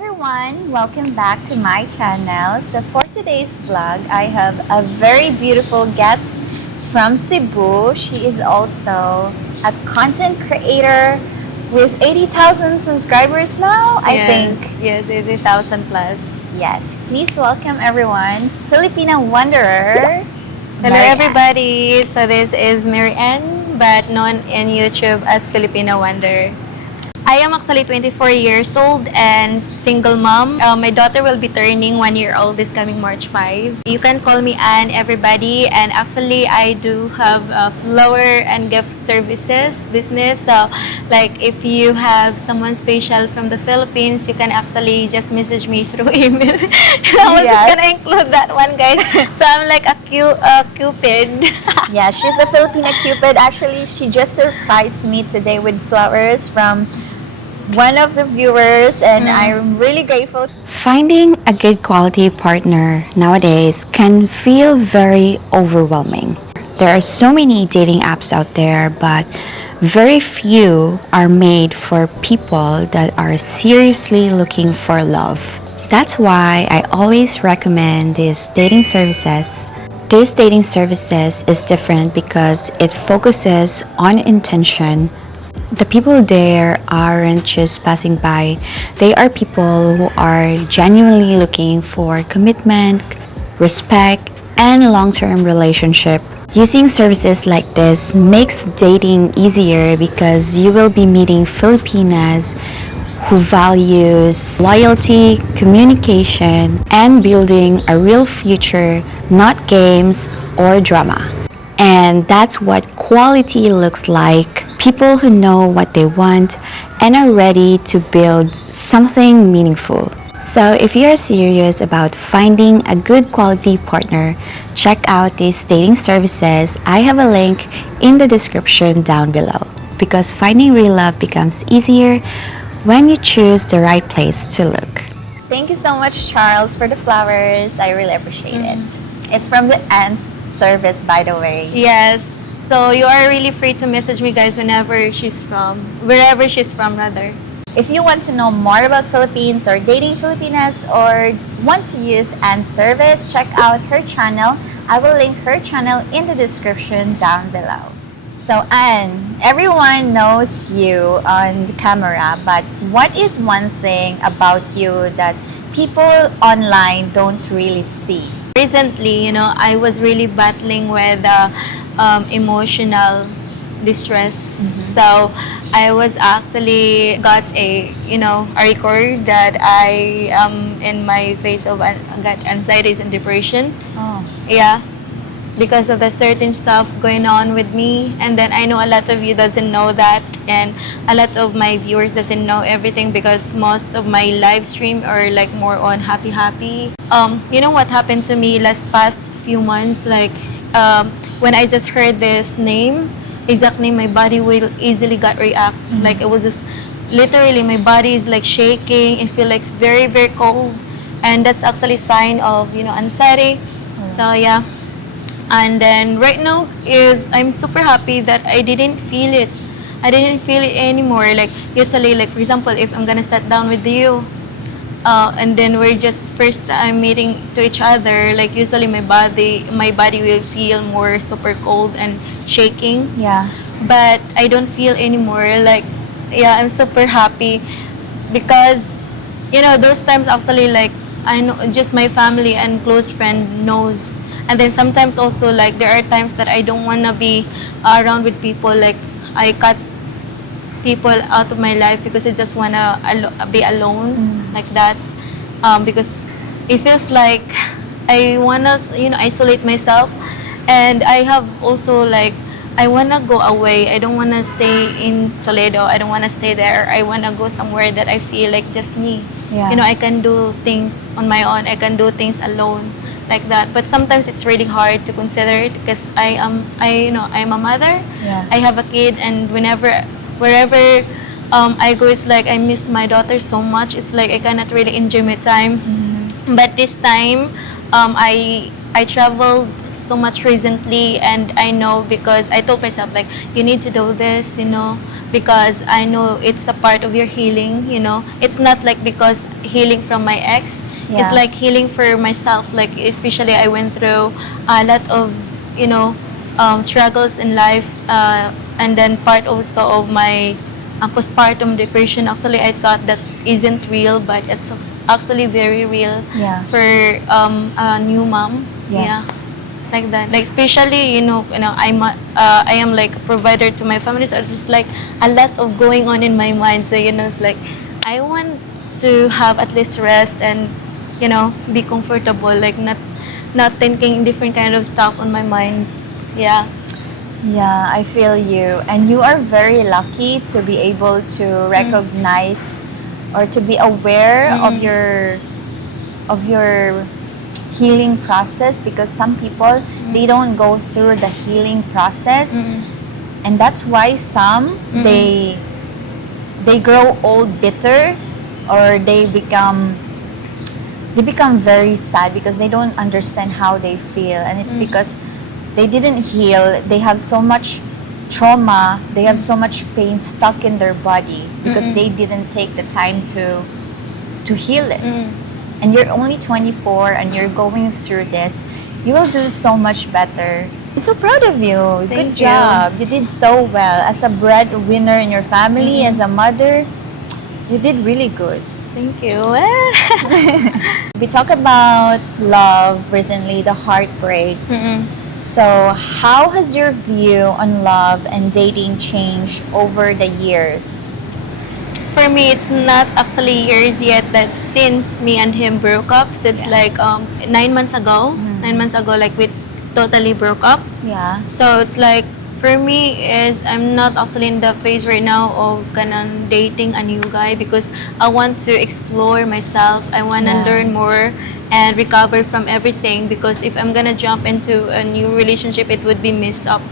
everyone, welcome back to my channel. So for today's vlog, I have a very beautiful guest from Cebu. She is also a content creator with 80,000 subscribers now, I think. Yes, 80,000 plus. Yes, please welcome everyone, Filipina Wanderer. Hello Marianne. everybody. So this is Mary Ann, but known in YouTube as Filipino Wonder. I am actually 24 years old and single mom. My daughter will be turning 1 year old this coming March 5. You can call me Ann, everybody. And actually, I do have a flower and gift services business. So, like, if you have someone special from the Philippines, you can actually just message me through email. I was just gonna include that one, guys. So I'm like a cupid. Yeah, she's a Filipina Cupid. Actually, she just surprised me today with flowers from one of the viewers, and I'm really grateful. Finding a good quality partner nowadays can feel very overwhelming. There are so many dating apps out there, but very few are made for people that are seriously looking for love. That's why I always recommend these dating services. This dating services is different because it focuses on intention. The people there aren't just passing by. They are people who are genuinely looking for commitment, respect, and long-term relationship. Using services like this makes dating easier because you will be meeting Filipinas who values loyalty, communication, and building a real future, not games or drama. And that's what quality looks like. People who know what they want and are ready to build something meaningful. So if you're serious about finding a good quality partner, check out these dating services. I have a link in the description down below. Because finding real love becomes easier when you choose the right place to look. Thank you so much, Charles, for the flowers. I really appreciate it. It's from the Ant's service, by the way. Yes. So you are really free to message me, guys, wherever she's from, rather. If you want to know more about Philippines or dating Filipinas or want to use Ant's service, check out her channel. I will link her channel in the description down below. So Ann, everyone knows you on the camera, but what is one thing about you that people online don't really see? Recently, I was really battling with emotional distress. So I was actually got a record that I am in my phase of got anxieties and depression. Oh. Yeah, because of the certain stuff going on with me, and then I know a lot of you doesn't know that, and a lot of my viewers doesn't know everything because most of my live stream are like more on happy. You know what happened to me past few months, like when I just heard this name, exact name, my body will easily got react. Like it was just literally my body is like shaking. It feel like very very cold, and that's actually sign of anxiety. So yeah. And then right now is I'm super happy that I didn't feel it. I didn't feel it anymore. Like usually, like for example, if I'm gonna sit down with you, and then we're just first time meeting to each other, like usually my body will feel more super cold and shaking. Yeah. But I don't feel anymore. Like yeah, I'm super happy because those times actually like I know just my family and close friend knows. And then sometimes also like there are times that I don't want to be around with people, like I cut people out of my life because I just want to be alone like that, because it feels like I want to isolate myself. And I have also like I want to go away. I don't want to stay in Toledo. I don't want to stay there. I want to go somewhere that I feel like just me. Yeah. I can do things on my own. I can do things alone like that. But sometimes it's really hard to consider it because I'm a mother. Yeah. I have a kid, and wherever I go, it's like I miss my daughter so much. It's like I cannot really enjoy my time But this time, I traveled so much recently, and I know, because I told myself like, you need to do this, because I know it's a part of your healing. It's not like because healing from my ex. It's Yeah. like healing for myself. Like, especially I went through a lot of struggles in life, and then part also of my postpartum depression. Actually, I thought that isn't real, but it's actually very real Yeah. for a new mom. Yeah. Like that. Like, especially, I am like a provider to my family, so it's like a lot of going on in my mind. So, it's like I want to have at least rest and be comfortable, like not thinking different kind of stuff on my mind. Yeah. Yeah, I feel you. And you are very lucky to be able to recognize or to be aware of your healing process, because some people they don't go through the healing process, and that's why some they grow old bitter, or they become very sad because they don't understand how they feel, and it's because they didn't heal. They have so much trauma, they have so much pain stuck in their body because they didn't take the time to heal it. And you're only 24 and you're going through this. You will do so much better. I'm so proud of you. Good Thank you. job. You did so well as a breadwinner in your family, as a mother. You did really good. Thank you. We talked about love recently, the heartbreaks. So, how has your view on love and dating changed over the years? For me, it's not actually years yet that since me and him broke up. So it's like 9 months ago. 9 months ago, like we totally broke up. Yeah. So it's like, for me, is I'm not actually in the phase right now of kanang dating a new guy, because I want to explore myself. I want to Yeah. learn more and recover from everything, because if I'm gonna jump into a new relationship, it would be messed up.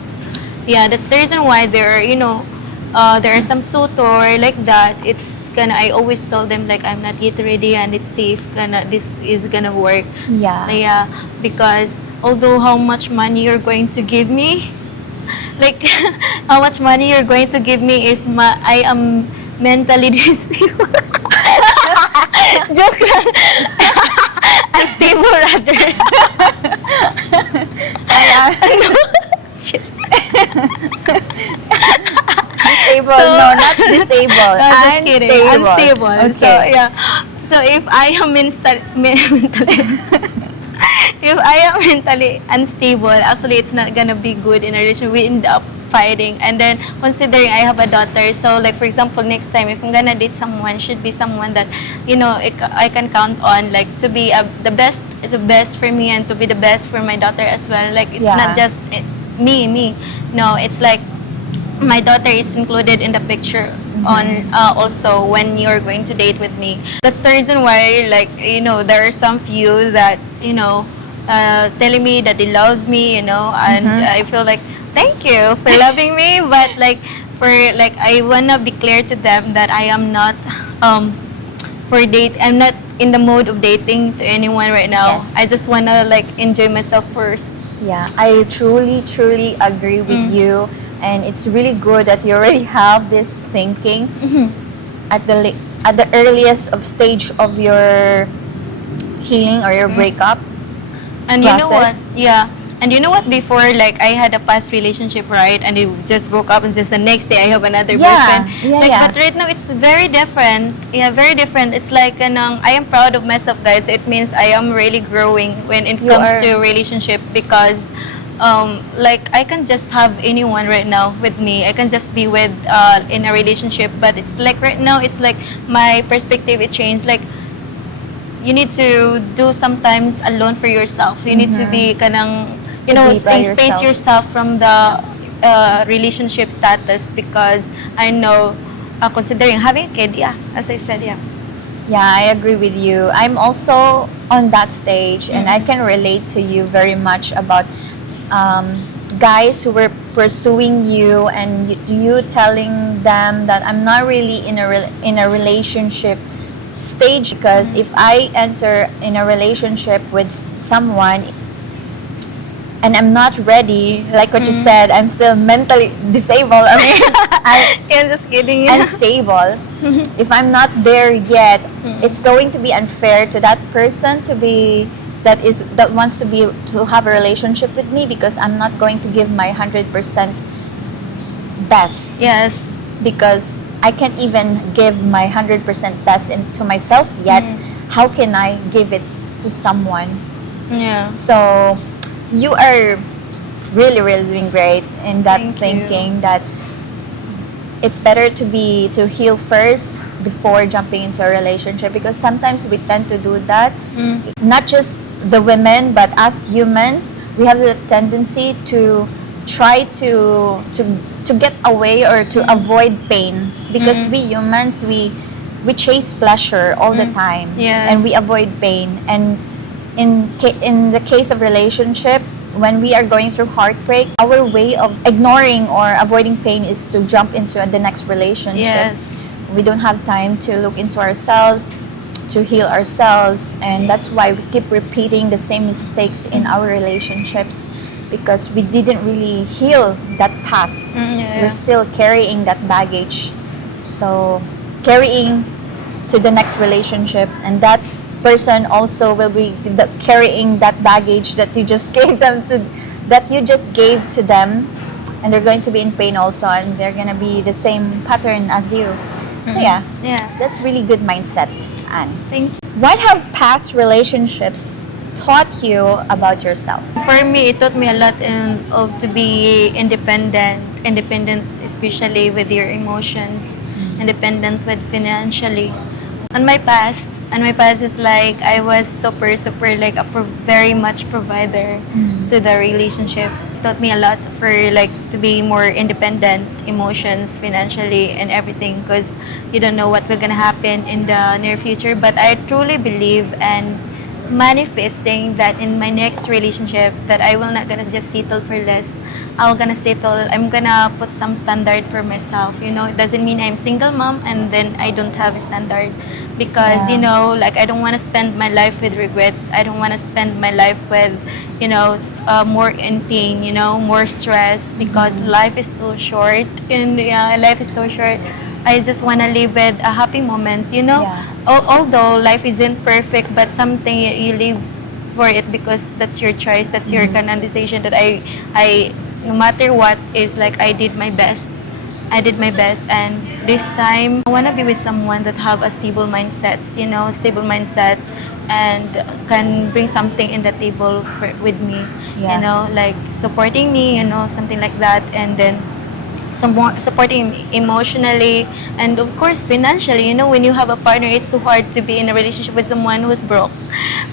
Yeah, that's the reason why there are some suitor like that. It's gonna, I always tell them like, I'm not yet ready and it's safe. This is gonna work. Yeah. Yeah, because although how much money you're going to give me, like how much money you're going to give me if I am mentally disabled. Joke lang. Unstable rather. Shit. Disabled? No, not disabled. No, just kidding. Unstable. Okay. So yeah. So if I am mentally if I am mentally unstable, actually it's not gonna be good in a relationship. We end up fighting. And then considering I have a daughter, so like for example, next time if I'm gonna date someone, should be someone that I can count on, like to be the best for me and to be the best for my daughter as well. Like it's Yeah. not just me. No, it's like my daughter is included in the picture on also when you're going to date with me. That's the reason why, like, there are some few that telling me that they love me, and I feel like thank you for loving me, but like I wanna be clear to them that I am not I'm not in the mode of dating to anyone right now. Yes. I just wanna like enjoy myself first. Yeah, I truly agree with you, and it's really good that you already have this thinking at the earliest of stage of your healing or your breakup. And you know what? Process. Yeah. And you know what? Before, like, I had a past relationship, right? And it just broke up, and just the next day I have another boyfriend. But right now it's very different. Yeah, very different. It's like, I am proud of myself, guys. It means I am really growing when it You comes are. to relationship, because, like, I can just have anyone right now with me. I can just be with in a relationship, but it's like right now, it's like my perspective it changed. Like, you need to do sometimes alone for yourself. You need to be kanang, To be by space yourself. yourself from the relationship status, because I know, considering having a kid, yeah, as I said, yeah. Yeah, I agree with you. I'm also on that stage, and I can relate to you very much about guys who were pursuing you, and you telling them that I'm not really in a relationship stage, because if I enter in a relationship with someone and I'm not ready, like what you said, I'm still mentally disabled. I mean, Yeah, just kidding. unstable. If I'm not there yet, it's going to be unfair to that person that wants to have a relationship with me, because I'm not going to give my 100% best. Yes. Because I can't even give my 100% best to myself yet. How can I give it to someone? Yeah. So you are really, really doing great in that Thank you. thinking that it's better to heal first before jumping into a relationship, because sometimes we tend to do that. Not just the women, but as humans, we have the tendency to try to get away or to avoid pain, because we humans, we chase pleasure all the time. Yes. And we avoid pain. And in the case of relationship, when we are going through heartbreak, our way of ignoring or avoiding pain is to jump into the next relationship. Yes. We don't have time to look into ourselves, to heal ourselves, and that's why we keep repeating the same mistakes in our relationships, because we didn't really heal that past. Yeah. We're still carrying that baggage. So carrying to the next relationship, and that person also will be carrying that baggage that you just gave to them, and they're going to be in pain also, and they're going to be the same pattern as you. So yeah, that's really good mindset, Anne. Thank you. What have past relationships taught you about yourself? For me, it taught me a lot of to be independent, especially with your emotions, independent with financially. On my past is like I was super like very much provider to the relationship. Taught me a lot for like to be more independent, emotions, financially, and everything, because you don't know what will gonna happen in the near future. But I truly believe and manifesting that in my next relationship that I will not gonna just settle for less. I'm gonna put some standard for myself. You know, it doesn't mean I'm single mom and then I don't have a standard, because Yeah. you know, like I don't want to spend my life with regrets. I don't want to spend my life with, you know, more in pain. You know, more stress, because life is too short. And yeah, life is too short. I just want to live with a happy moment. You know, Yeah. although life isn't perfect, but something you live for it, because that's your choice, that's your canonization. That I no matter what is like I did my best. I did my best, and this time I wanna be with someone that have a stable mindset. You know, stable mindset, and can bring something in the table with me. Yeah. You know, like supporting me. You know, something like that, and then some more supporting emotionally, and of course financially. You know, when you have a partner, it's so hard to be in a relationship with someone who's broke,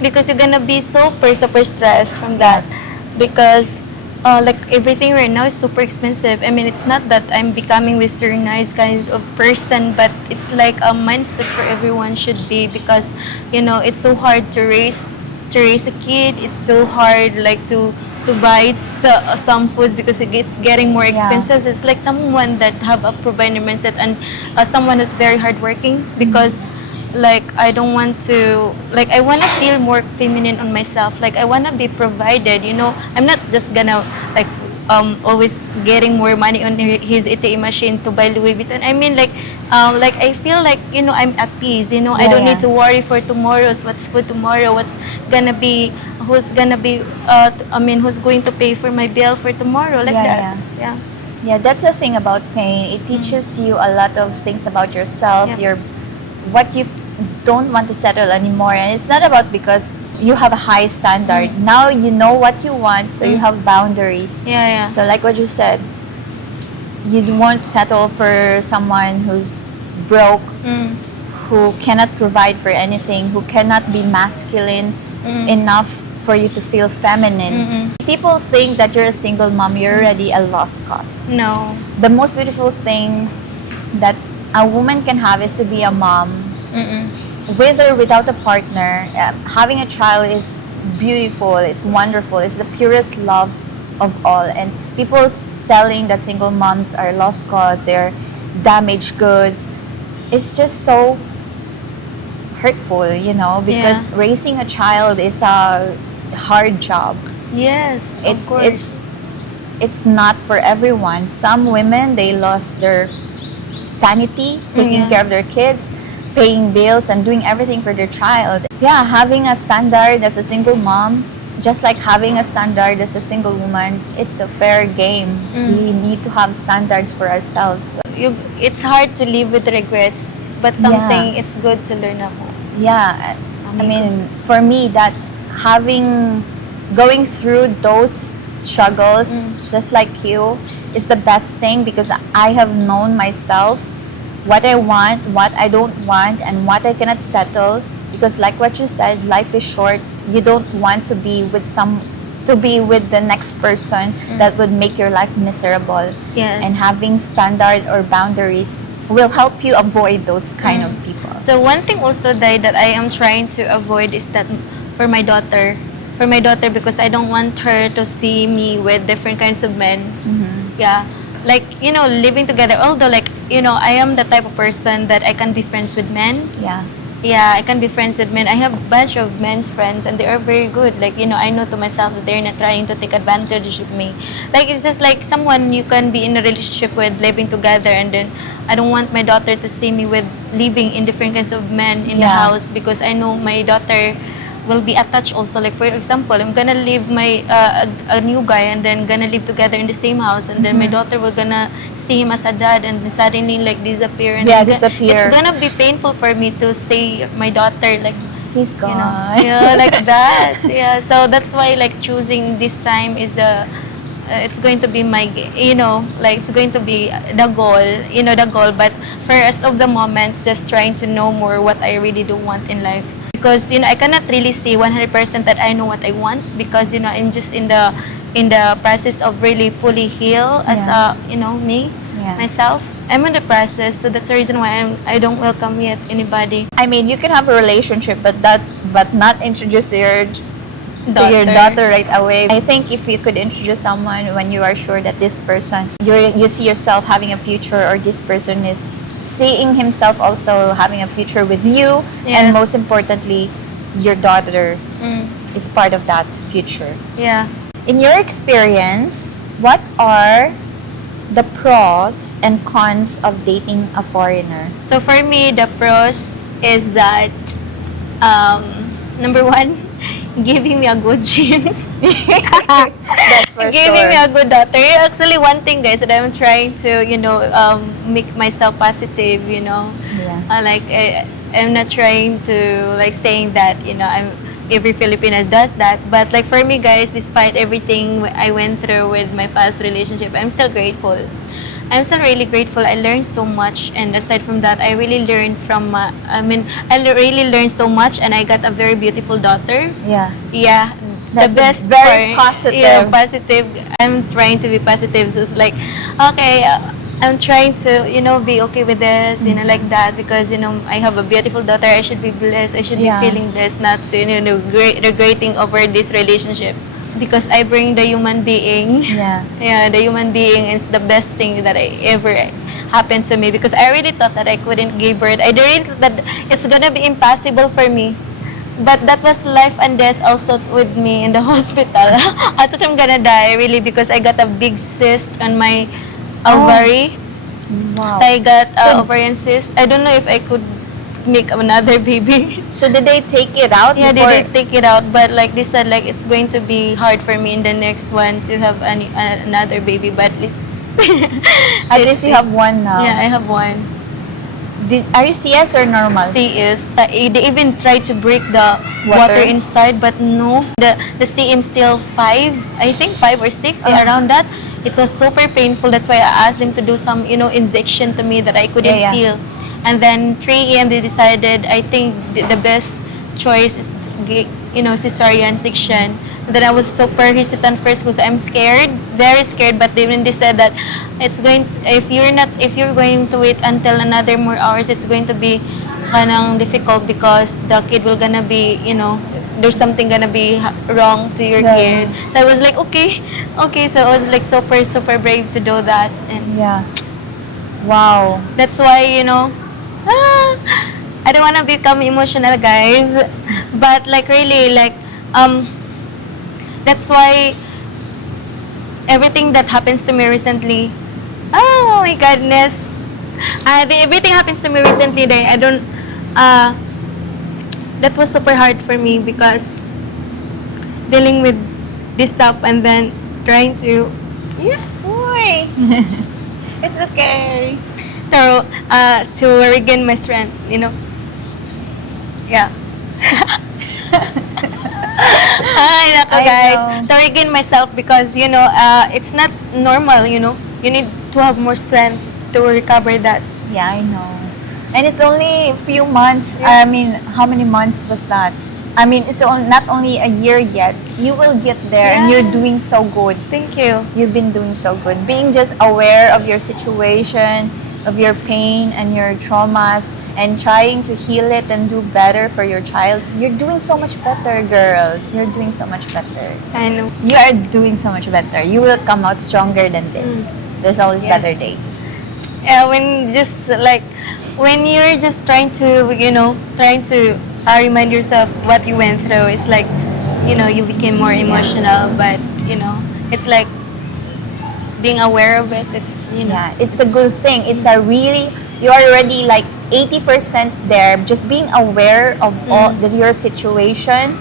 because you're gonna be super stressed from that, because like everything right now is super expensive. I mean, it's not that I'm becoming westernized kind of person, but it's like a mindset for everyone should be, because you know, it's so hard to raise a kid. It's so hard like to buy some foods, because it's getting more Yeah. expensive. It's like someone that have a provider mindset, and someone who's very hardworking, because like I don't want to, like I want to feel more feminine on myself. Like I want to be provided. You know, I'm not just gonna like always getting more money on his ATM machine to buy Louis Vuitton. I mean, like I feel like, you know, I'm at peace. You know, I Yeah, don't yeah. need to worry for tomorrow's what's for tomorrow, what's gonna be, who's gonna be. I mean, who's going to pay for my bill for tomorrow? Like Yeah, that. Yeah. Yeah, that's the thing about pain. It teaches you a lot of things about yourself, Yep. your what you don't want to settle anymore. And it's not about because you have a high standard. Now you know what you want, so you have boundaries. Yeah. So like what you said, you won't settle for someone who's broke, who cannot provide for anything, who cannot be masculine enough for you to feel feminine. People think that you're a single mom, you're already a lost cause. No. The most beautiful thing that a woman can have is to be a mom, with or without a partner. Having a child is beautiful, it's wonderful, it's the purest love of all. And people telling that single moms are lost cause, they're damaged goods, it's just so hurtful, because Yeah. raising a child is a hard job. Yes, of It's course. it's it's not for everyone. Some women, they lost their sanity taking care Yeah. of their kids, paying bills, and doing everything for their child. Yeah, having a standard as a single mom, just like having a standard as a single woman, it's a fair game. We Mm. need to have standards for ourselves. It's hard to live with regrets, but Yeah, something it's good to learn ako. yeah. I Amigo. mean, for me, that having going through those Mm. struggles, just like you, is the best thing because I have known myself what I want, what I don't want, and what I cannot settle. Because, like what you said, life is short. You don't want to be with the next person that would make your life miserable. And Yes. having standard or boundaries will help you avoid those kind of people. So one thing also that I am trying to avoid is that for my daughter, because I don't want her to see me with different kinds of men. Yeah. Like, living together, although like, I am the type of person that I can be friends with men. Yeah. Yeah, I can be friends with men. I have a bunch of men's friends and they are very good. Like, I know to myself that they're not trying to take advantage of me. Like, it's just like someone you can be in a relationship with, living together, and then I don't want my daughter to see me with living in different kinds of men in the Yeah. house because I know my daughter will be attached also. Like, for example, I'm gonna leave my a new guy and then gonna live together in the same house, and then my daughter will gonna see him as a dad and then suddenly like disappear, and Yeah, then it's disappear. gonna be painful for me to say my daughter like, He's gone. yeah, like that. Yeah, so that's why like choosing this time is it's going to be my like it's going to be the goal, the goal. But for rest of the moments, just trying to know more what I really do want in life, because I cannot really say 100% that I know what I want, because I'm just in the process of really fully heal as Yeah. me, Yeah. myself. I'm in the process, so that's the reason why I don't welcome yet anybody. I mean, you can have a relationship, but not introduce to your Daughter. daughter right away. I think if you could introduce someone when you are sure that this person, you see yourself having a future, or this person is seeing himself also having a future with you, and Yes. most importantly, your daughter Mm. is part of that future. Yeah. In your experience, what are the pros and cons of dating a foreigner? So for me, the pros is that number one, giving me a good genes. That's for Giving sure. me a good daughter. Actually, one thing, guys, that I'm trying to, make myself positive. Yeah. I'm not trying to like saying that every Filipina does that, but like for me, guys, despite everything I went through with my past relationship, I'm still grateful. I'm still really grateful. I learned so much, and aside from that, I really learned from. Really learned so much, and I got a very beautiful daughter. Yeah. Yeah, the That's best very part. Yeah, positive. positive. I'm trying to be positive. So it's like, okay, I'm trying to, be okay with this, like that, because I have a beautiful daughter. I should be blessed. I should Yeah. be feeling blessed, not to, regretting over this relationship, because I bring the human being. Yeah. Yeah, the human being is the best thing that I ever happened to me, because I really thought that I couldn't give birth. I really thought that it's gonna be impossible for me. But that was life and death also with me in the hospital. I thought I'm gonna die really, because I got a big cyst on my ovary. Wow. So I got So, ovarian cyst. I don't know if I could make another baby. so did they take it out Yeah, before? they did take it out, but like they said, like it's going to be hard for me in the next one to have another baby. But At least you have one now. Yeah, I have one. Are you CS or normal? C is they even tried to break the Water? water inside, but no, the CM still 5, I think 5 or 6, yeah, Uh-huh. around that. It was super painful. That's why I asked them to do some injection to me that I couldn't Yeah, yeah. feel. And then 3 a.m. they decided, I think the best choice is cesarean section. And then I was super hesitant first because I'm scared, very scared. But then they said that if you're going to wait until another more hours, it's going to be kanang difficult, because the kid will gonna be there's something gonna be wrong to your Yeah, kid. yeah. So I was like, okay. So I was like super brave to do that, and Yeah. Wow. that's why I don't want to become emotional, guys. But like really, like that's why everything that happens to me recently. Oh my goodness. Everything happens to me recently. Then I don't. That was super hard for me because dealing with this stuff and then trying to yeah Uy. It's okay. to regain my strength. Yeah. Ay, nako I guys. know. To regain myself because, it's not normal, You need to have more strength to recover that. Yeah, I know. And it's only a few months. Yeah. I mean, how many months was that? I mean, it's not only a year yet. You will get there, and you're doing Yes. so good. Thank you. You've been doing so good. Being just aware of your situation, of your pain and your traumas, and trying to heal it and do better for your child. You're doing so much better, girl. You're doing so much better. I know. You are doing so much better. You will come out stronger than this. There's always Yes. better days. When you're just trying to, remind yourself what you went through, it's like, you became more emotional, but, it's like being aware of it. Yeah, it's a good thing. It's a really, you're already like 80% there. Just being aware of all your situation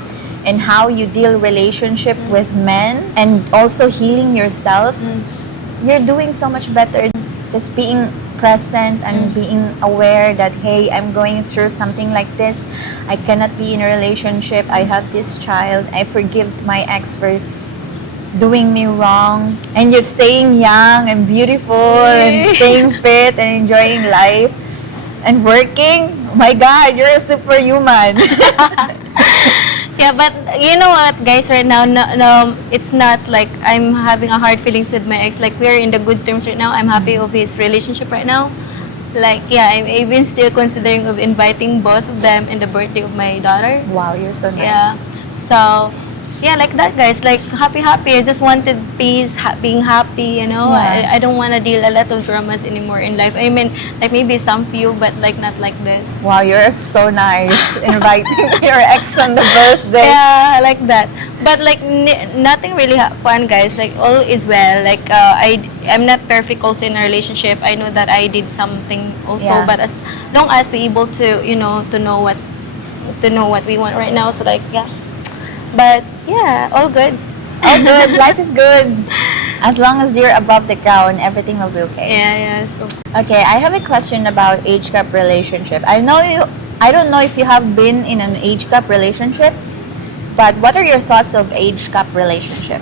and how you deal relationship with men and also healing yourself. You're doing so much better. Just being present and being aware that, hey, I'm going through something like this. I cannot be in a relationship. I have this child. I forgive my ex for doing me wrong. And you're staying young and beautiful and staying fit and enjoying life and working. Oh my God, you're a superhuman. Yeah, but you know what, guys, right now, no, it's not like I'm having a hard feelings with my ex. Like, we're in the good terms right now. I'm happy of his relationship right now. Like, yeah, I'm even still considering of inviting both of them in the birthday of my daughter. Wow, you're so Yeah. nice. So, yeah, like that, guys. Like, happy. I just wanted peace, being happy, Yeah. I don't want to deal a lot of dramas anymore in life. I mean, like maybe some few, but like not like this. Wow, you're so nice. Inviting your ex on the birthday. Yeah, I like that. But like nothing really fun, guys. Like all is well. Like I'm not perfect also in a relationship. I know that I did something also, Yeah. but as long as we able to to know what we want right now. So like yeah. But yeah, all good. All good. Life is good. As long as you're above the ground, everything will be okay. Yeah. So Okay, I have a question about age gap relationship. I don't know if you have been in an age gap relationship, but what are your thoughts of age gap relationship?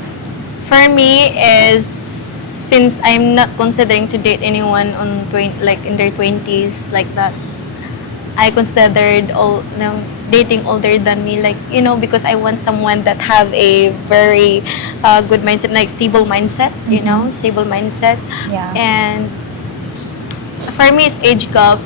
for me is since I'm not considering to date anyone on like in their 20s like that. I considered dating older than me, like because I want someone that have a very good mindset, like stable mindset, stable mindset. Yeah. And for me, it's age gap.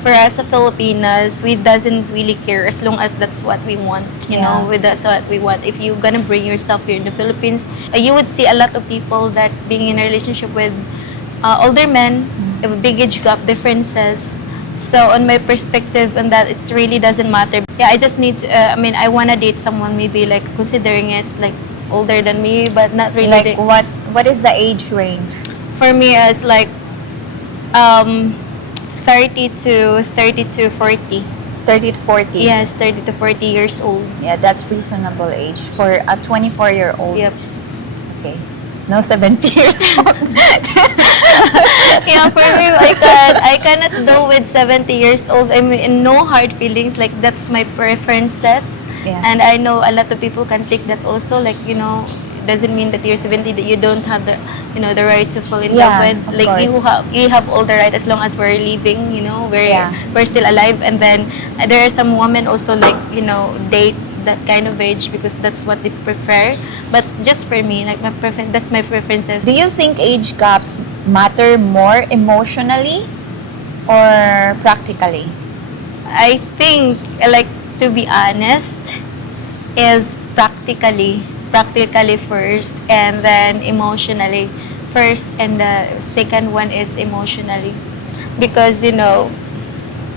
For us, as Filipinas, we doesn't really care as long as that's what we want. Yeah. With that's what we want. If you're gonna bring yourself here in the Philippines, you would see a lot of people that being in a relationship with older men, with big age gap differences. So on my perspective on that, it really doesn't matter. Yeah, I just need to, I want to date someone maybe like considering it like older than me, but not really. Like what is the age range? For me, it's like 30 to 40. 30 to 40. Yes, 30 to 40 years old. Yeah, that's reasonable age for a 24-year-old. Yep. Okay. No 70 years old. Yeah, for me, I cannot do with 70 years old. I mean, no hard feelings. Like, that's my preferences. Yeah. And I know a lot of people can take that also. Like, it doesn't mean that you're 70 that you don't have the, the right to fall in love with. of Like, course. you have all the right as long as we're living, Yeah. we're still alive. And then there are some women also like, date that kind of age because that's what they prefer. But just for me, like that's my preferences. Do you think age gaps matter more emotionally or practically? I think, like, to be honest, is practically first, and then emotionally first, and the second one is emotionally, because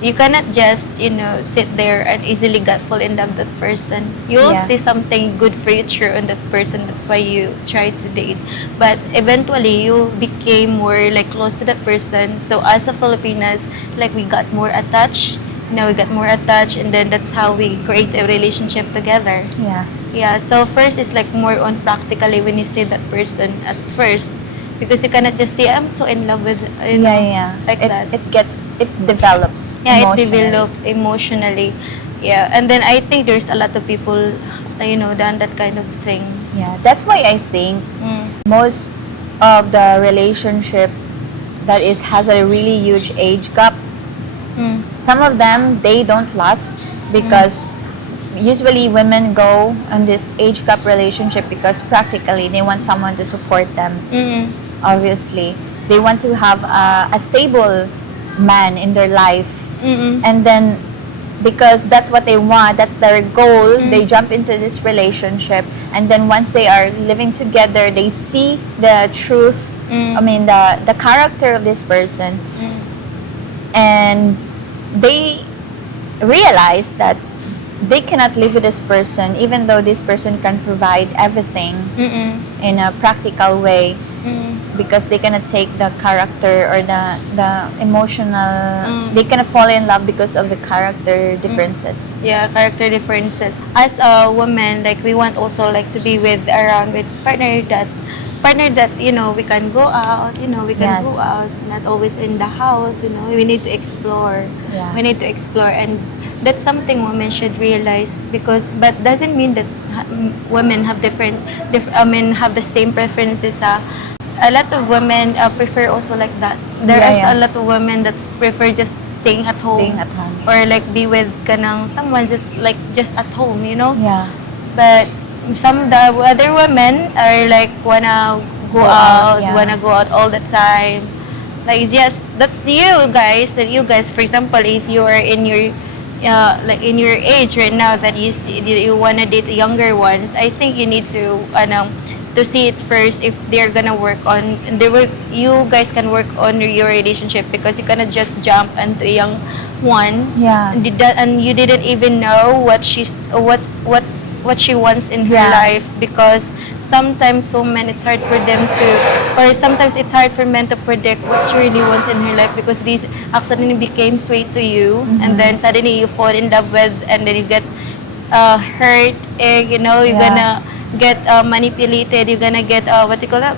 you cannot just, sit there and easily get fall in love with that person. You'll Yeah. see something good future on that person. That's why you try to date. But eventually, you became more like close to that person. So as a Filipinas, like we got more attached. We got more attached, and then that's how we create a relationship together. Yeah. Yeah, so first is like more on practically when you see that person at first, because you cannot just say I'm so in love with, Yeah. like it, that. it develops Yeah, it emotionally. developed emotionally. Yeah, and then I think there's a lot of people, done that kind of thing. Yeah, that's why I think Mm. most of the relationship that is has a really huge age gap, Mm. some of them they don't last because usually women go on this age gap relationship because practically they want someone to support them. Mm. Obviously they want to have a stable man in their life, Mm. and then because that's what they want, that's their goal, Mm. they jump into this relationship, and then once they are living together they see the truth, Mm. I mean the character of this person, Mm. and they realize that they cannot live with this person even though this person can provide everything Mm. in a practical way, Mm. because they cannot take the character or the emotional, Mm. they cannot fall in love because of the character differences. Yeah, character differences. As a woman, like we want also like to be with around with partner that we can go out, Yes. not always in the house. We need to explore. Yeah. We need to explore, and that's something women should realize, but doesn't mean that women have have the same preferences. A lot of women prefer also like that. There Yeah, are yeah. a lot of women that prefer just staying at home, Staying at home. or like be with kanang someone just at home. Yeah. But the other women are like wanna go Go out, out, yeah. wanna go out all the time. Like, yes, that's you guys. That you guys, for example, if you are in your like in your age right now, that you wanna date the younger ones, I think you need to see it first if they're gonna work on you guys can work on your relationship, because you cannot just jump into a young one. Yeah. And you didn't even know what she wants in her Yeah. life, because sometimes women, it's hard for them to, or sometimes it's hard for men to predict what she really wants in her life, because these accidentally became sweet to you, and then suddenly you fall in love with, and then you get hurt, you're Yeah. gonna get manipulated, you're gonna get what do you call that,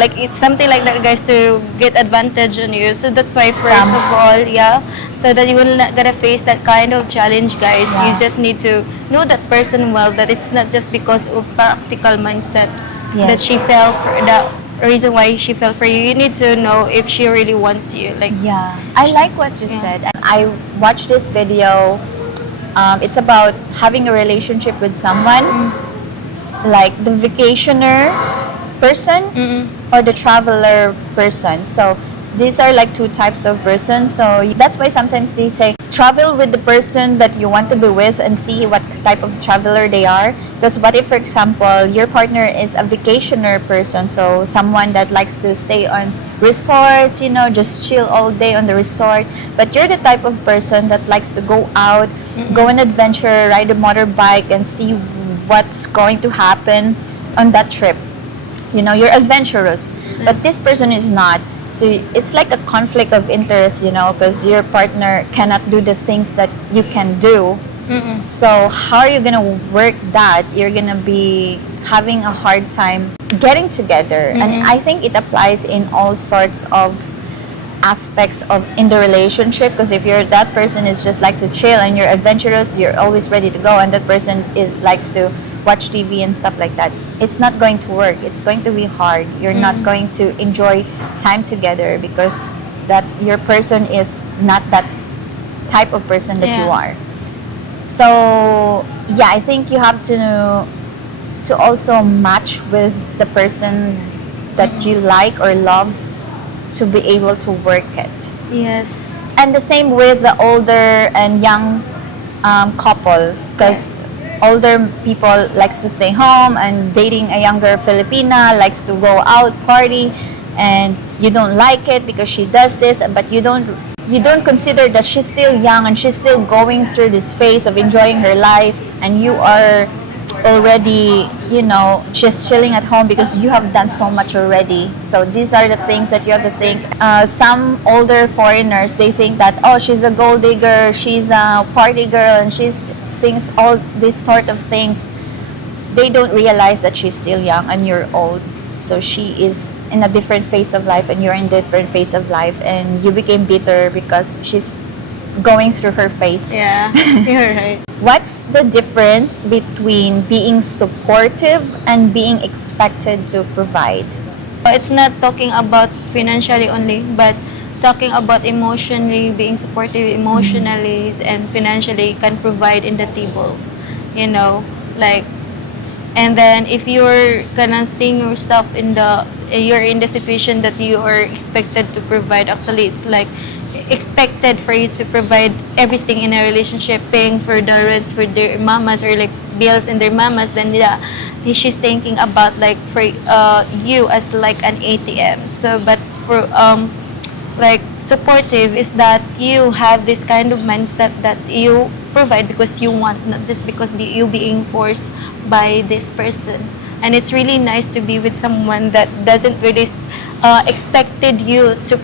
like it's something like that, guys, to get advantage on you. So that's why, Scam. first of all, yeah, so that you will not gonna face that kind of challenge, guys, Yeah. you just need to know that person well, that it's not just because of practical mindset that Yes. she fell for, the reason why she fell for you. You need to know if she really wants you, like. Yeah, I like what you Yeah. said. And I watched this video. It's about having a relationship with someone, like the vacationer person Mm-mm. or the traveler person. So these are like two types of persons. So that's why sometimes they say travel with the person that you want to be with and see what type of traveler they are. Because what if, for example, your partner is a vacationer person, so someone that likes to stay on resorts, just chill all day on the resort, but you're the type of person that likes to go out, go on adventure, ride a motorbike, and see what's going to happen on that trip. You're adventurous, but this person is not. So it's like a conflict of interest, because your partner cannot do the things that you can do. Mm-mm. So how are you gonna work that? You're gonna be having a hard time getting together. And I think it applies in all sorts of aspects of in the relationship, because if you're that person is just like to chill and you're adventurous, you're always ready to go, and that person is likes to watch TV and stuff like that, it's not going to work. It's going to be hard. You're not going to enjoy time together because that your person is not that type of person that you Yeah. are. So yeah, I think you have to also match with the person that you like or love to be able to work it. Yes. And the same with the older and young couple, because older people likes to stay home and dating a younger Filipina likes to go out party, and you don't like it because she does this, but you don't consider that she's still young and she's still going through this phase of enjoying her life, and you are already, just chilling at home because you have done so much already. So these are the things that you have to think. Some older foreigners, they think that, oh, she's a gold digger, she's a party girl, and she's things, all these sort of things. They don't realize that she's still young and you're old. So she is in a different phase of life and you're in different phase of life, and you became bitter because she's going through her phase. Yeah, you're right. What's the difference between being supportive and being expected to provide? It's not talking about financially only, but talking about emotionally, being supportive emotionally and financially can provide in the table. Like, and then if you're gonna seeing yourself you're in the situation that you are expected to provide, actually it's like expected for you to provide everything in a relationship, paying for the rents for their mamas or like bills in their mamas, then yeah, she's thinking about like for you as like an ATM. So but for like supportive is that you have this kind of mindset that you provide because you want, not just because you being forced by this person. And it's really nice to be with someone that doesn't really expected you to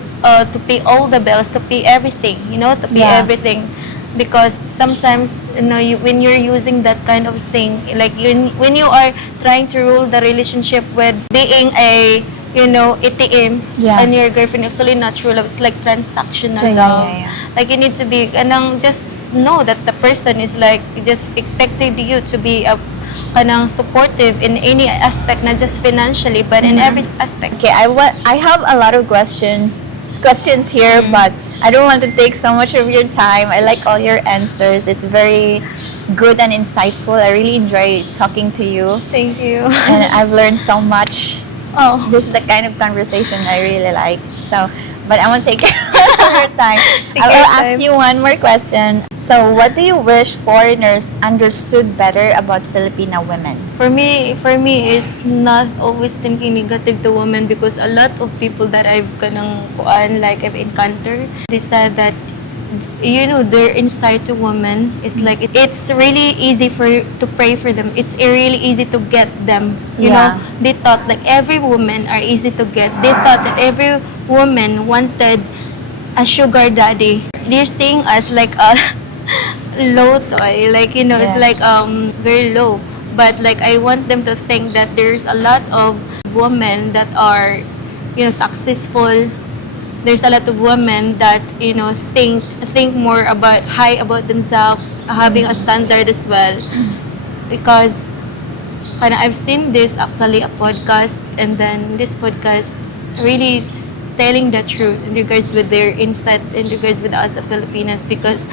pay all the bills, to pay everything, to pay Yeah. everything. Because sometimes, when you're using that kind of thing, like when you are trying to rule the relationship with being a, ATM, Yeah. and your girlfriend, actually not true love, it's like transactional Yeah, love. yeah, yeah. Like you need to be, just know that the person is like just expected you to be a supportive in any aspect, not just financially, but in every aspect. Okay, I have a lot of questions here, but I don't want to take so much of your time. I like all your answers. It's very good and insightful. I really enjoy talking to you, Thank you. and I've learned so much. Oh, This is the kind of conversation I really like. So, but I won't take of your time. I your will ask time. you one more question. So, what do you wish foreigners understood better about Filipino women? for me is not always thinking negative to women, because a lot of people that I've like I've encountered, they said that their insight to women is like it's really easy to pray for them. It's really easy to get them. Yeah. They thought like every woman are easy to get. They thought that every woman wanted a sugar daddy. They're seeing us like a low toy, like it's Yeah. like very low. But like I want them to think that there's a lot of women that are successful. There's a lot of women that think more about high about themselves, having a standard as well. Because I've seen this actually a podcast, and then this podcast really telling the truth in regards with their insight in regards with us as Filipinas. Because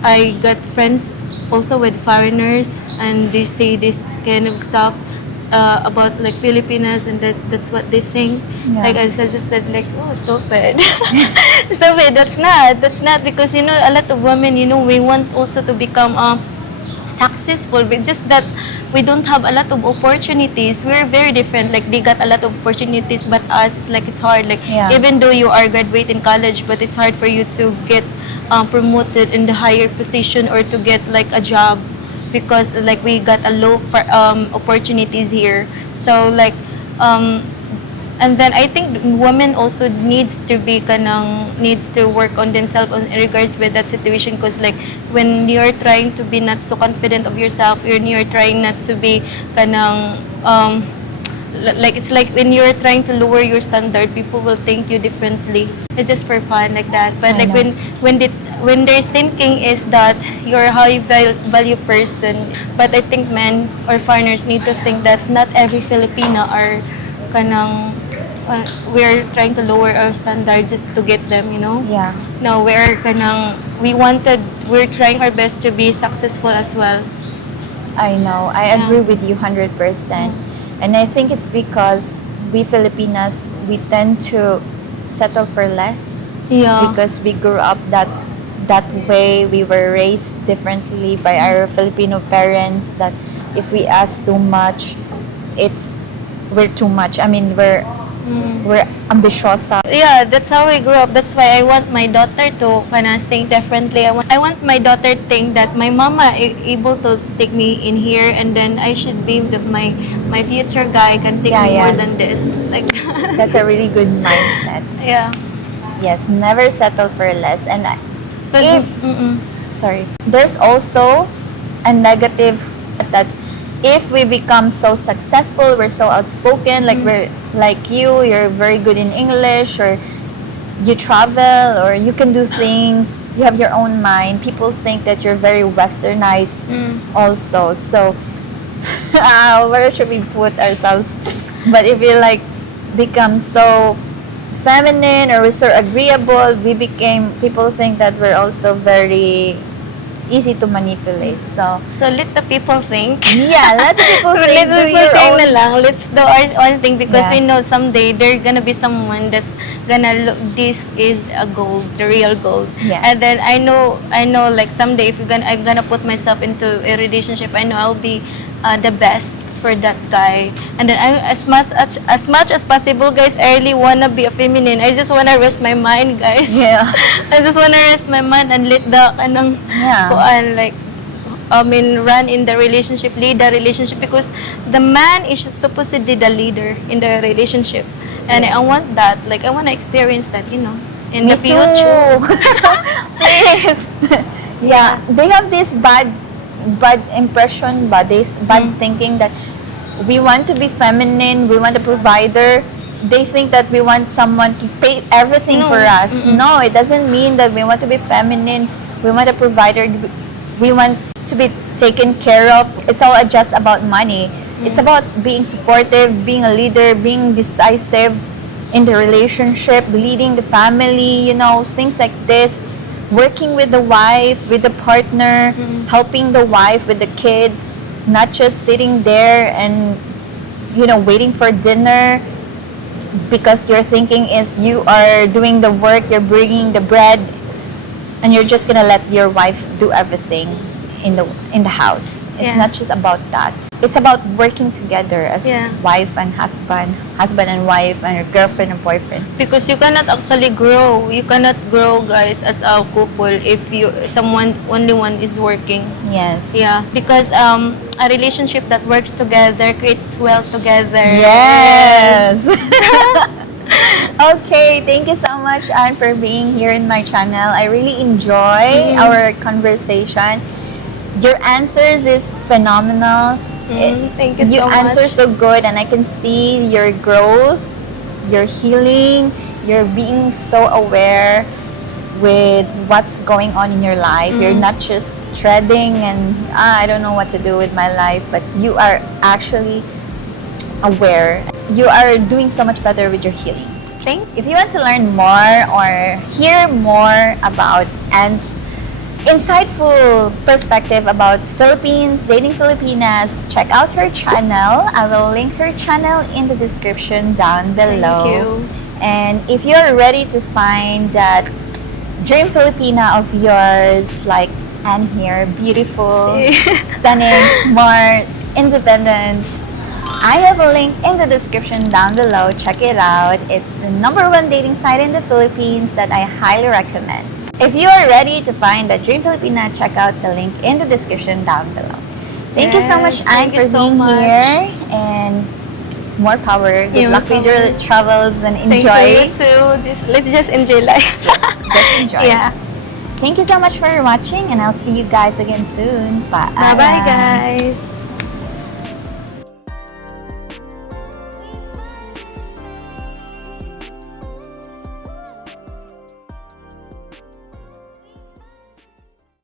I got friends also with foreigners, and they say this kind of stuff about like Filipinas, and that's what they think. Yeah. Like I just said, like, oh, stupid. Stupid. That's not because a lot of women, we want also to become successful, but just that we don't have a lot of opportunities. We're very different. Like they got a lot of opportunities, but us, it's like it's hard. Like Yeah. even though you are graduate in college, but it's hard for you to get promoted in the higher position or to get like a job, because like we got a low opportunities here. So like and then I think women also needs to work on themselves in regards with that situation. Because like when you're trying to be not so confident of yourself, when you're trying not to be like it's like when you're trying to lower your standard, people will think you differently. It's just for fun like that. But I like know. when their thinking is that you're a high value person. But I think men or foreigners need to think that not every Filipina are kanang we're trying to lower our standard just to get them. Yeah. No, we're trying our best to be successful as well. I know. I Yeah. agree with you 100%. And I think it's because we Filipinas, we tend to settle for less Yeah. because we grew up that way. We were raised differently by our Filipino parents, that if we ask too much, we're too much. I mean, We're ambisyosa. Yeah, that's how I grew up. That's why I want my daughter to kind of think differently. I want my daughter to think that my mama able to take me in here, and then I should be my future guy can take Yeah, me more yeah. than this. Like That's a really good mindset. yeah. Yes, never settle for less. And Because if sorry, there's also a negative that if we become so successful, we're so outspoken, like we're like you're very good in English, or you travel, or you can do things, you have your own mind. People think that you're very westernized also. So where should we put ourselves? But if we like become so feminine or we're so agreeable, people think that we're also very easy to manipulate. So let the people think. yeah, let the people think, Let do the your people think own. na lang. Let's do our own thing because Yeah. we know someday there's gonna be someone that's gonna look. This is a gold, the real gold. Yes. And then I know, like someday if I'm gonna put myself into a relationship, I know I'll be the best for that guy. And then as much as possible, guys, I really wanna be a feminine. I just wanna rest my mind, guys. Yeah. I just wanna rest my mind and let the Yeah. like run in the relationship, lead the relationship because the man is supposedly the leader in the relationship, and I want that. Like I want to experience that, in Me the future. too. Please. Yeah, they have this bad impression, bad thinking that we want to be feminine, we want a provider. They think that we want someone to pay everything No. for us. No, it doesn't mean that we want to be feminine. We want a provider. We want to be taken care of. It's all just about money. It's about being supportive, being a leader, being decisive in the relationship, leading the family, things like this. Working with the wife, with the partner, helping the wife with the kids, not just sitting there and, waiting for dinner because your thinking is you are doing the work, you're bringing the bread, and you're just gonna let your wife do everything in the house. It's Yeah. not just about that. It's about working together as Yeah. wife and husband and wife, and girlfriend and boyfriend. Because you cannot actually grow. You cannot grow, guys, as a couple if only one is working. Yes. Yeah, because a relationship that works together creates wealth together. Yes. Okay, thank you so much, Anne, for being here in my channel. I really enjoy our conversation. Your answers is phenomenal. Thank you You so answer much. so good, and I can see your growth, your healing, you're being so aware with what's going on in your life. You're not just treading and I don't know what to do with my life, but you are actually aware. You are doing so much better with your healing. If you want to learn more or hear more about Anne's insightful perspective about Philippines, dating Filipinas, check out her channel. I will link her channel in the description down below. Thank you. And if you're ready to find that dream Filipina of yours, like Anne here, beautiful, stunning, smart, independent, I have a link in the description down below. Check it out. It's the #1 dating site in the Philippines that I highly recommend. If you are ready to find the Dream Filipina, check out the link in the description down below. Thank you so much, Yes, Anne, thank you for so being much. here. And more power. Good Yeah, luck with your power. travels and Thank enjoy. you too. Let's just enjoy life. Just enjoy. Yeah. Thank you so much for watching, and I'll see you guys again soon. Bye. Bye bye, guys.